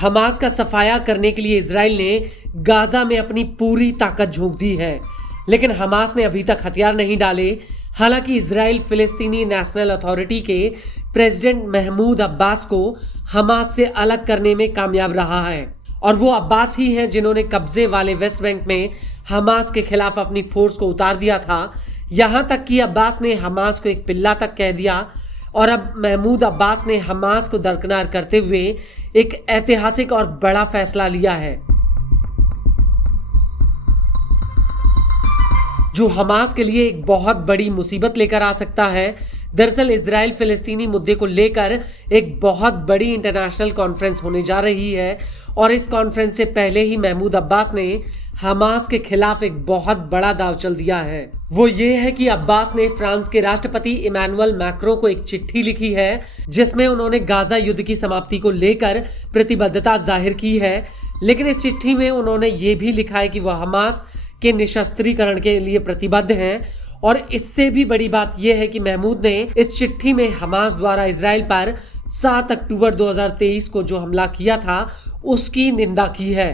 Hamas का सफाया करने के लिए इजराइल ने गाजा में अपनी पूरी ताकत झोंक दी है, लेकिन हमास ने अभी तक हथियार नहीं डाले। हालांकि इजराइल फिलिस्तीनी नेशनल अथॉरिटी के प्रेसिडेंट महमूद अब्बास को हमास से अलग करने में कामयाब रहा है, और वो अब्बास ही हैं जिन्होंने कब्जे वाले वेस्ट बैंक में हमास के खिलाफ अपनी फोर्स को उतार दिया था। यहां तक कि अब्बास ने हमास को एक पिल्ला तक कह दिया, और अब महमूद अब्बास ने हमास को दरकिनार करते हुए एक ऐतिहासिक और बड़ा फैसला लिया है, जो हमास के लिए एक बहुत बड़ी मुसीबत लेकर आ सकता है। दरअसल इजराइल फिलिस्तीनी मुद्दे को लेकर एक बहुत बड़ी इंटरनेशनल कॉन्फ्रेंस होने जा रही है, और इस कॉन्फ्रेंस से पहले ही महमूद अब्बास ने हमास के खिलाफ एक बहुत बड़ा दांव चल दिया है। वो ये है कि अब्बास ने फ्रांस के राष्ट्रपति इमैनुअल मैक्रों को एक चिट्ठी लिखी है, जिसमें उन्होंने गाजा युद्ध की समाप्ति को लेकर प्रतिबद्धता जाहिर की है। लेकिन इस चिट्ठी में उन्होंने ये भी लिखा है कि वह हमास के निशस्त्रीकरण के लिए प्रतिबद्ध हैं, और इससे भी बड़ी बात यह है कि महमूद ने इस चिट्ठी में हमास द्वारा इजराइल पर 7 अक्टूबर 2023 को जो हमला किया था उसकी निंदा की है।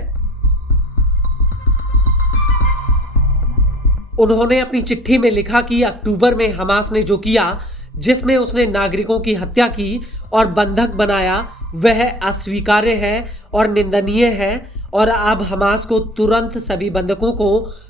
उन्होंने अपनी चिट्ठी में लिखा कि अक्टूबर में हमास ने जो किया, जिसमें उसने नागरिकों की हत्या की और बंधक बनाया, वह अस्वीकार्य है और निंदनीय है, और अब हमास को तुरंत सभी बंधकों को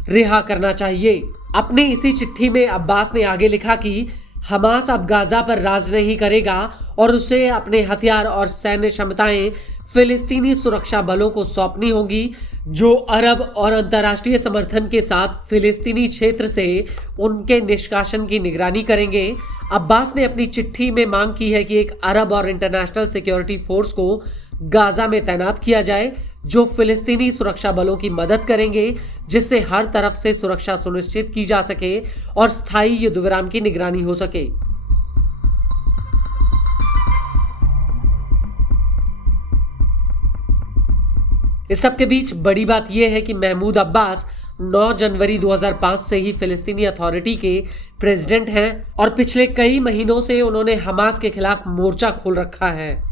रिहा करना चाहिए। अपने इसी चिट्ठी में अब्बास ने आगे लिखा कि हमास अब गाजा पर राज नहीं करेगा, और उसे अपने हथियार और सैन्य क्षमताएं फिलिस्तीनी सुरक्षा बलों को सौंपनी होंगी, जो अरब और अंतर्राष्ट्रीय समर्थन के साथ फिलिस्तीनी क्षेत्र से उनके निष्कासन की निगरानी करेंगे। अब्बास ने अपनी चिट्ठी में मांग की है कि एक अरब और इंटरनेशनल सिक्योरिटी फोर्स को गाजा में तैनात किया जाए, जो फिलिस्तीनी सुरक्षा बलों की मदद करेंगे, जिससे हर तरफ से सुरक्षा सुनिश्चित की जा सके और स्थायी युद्ध विराम की निगरानी हो सके। इस सब के बीच बड़ी बात यह है कि महमूद अब्बास 9 जनवरी 2005 से ही फिलिस्तीनी अथॉरिटी के प्रेसिडेंट हैं, और पिछले कई महीनों से उन्होंने हमास के खिलाफ मोर्चा खोल रखा है।